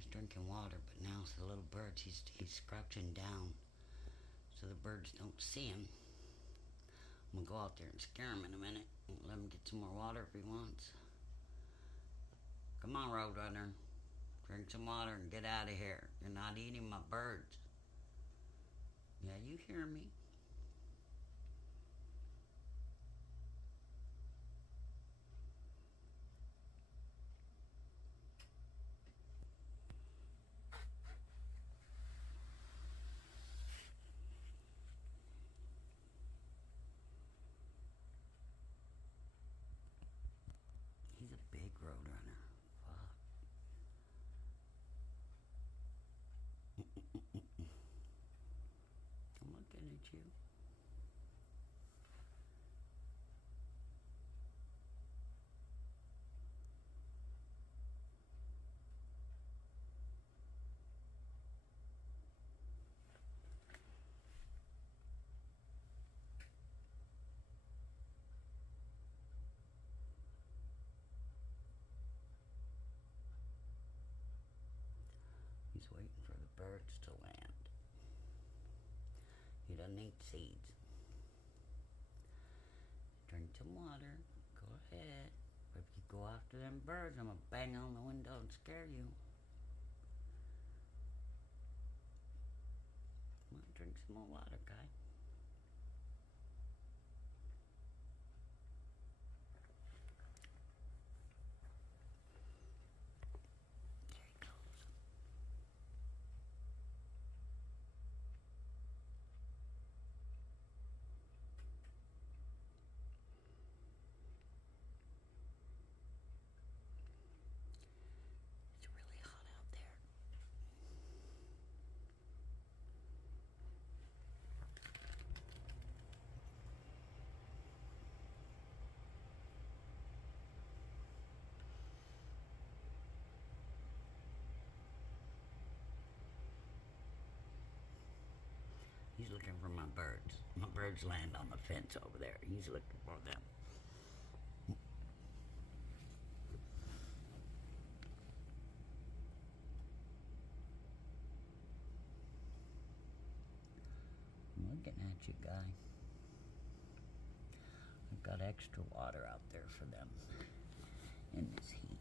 He's drinking water, but now it's the little birds. He's crouching down so the birds don't see him. I'm gonna go out there and scare him in a minute and let him get some more water if he wants. Come on, Roadrunner. Drink some water and get out of here. You're not eating my birds. Yeah, you hear me. He's a big Roadrunner. Fuck. I'm looking at you. He's waiting for the birds to land. He doesn't eat seeds. Drink some water. Go ahead. But if you go after them birds, I'm gonna bang on the window and scare you. Come on, drink some more water, guy. There he goes. It's really hot out there. He's looking for my birds. My birds land on the fence over there. He's looking for them. I'm looking at you, guy. I've got extra water out there for them in this heat.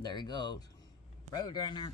There he goes. Roadrunner.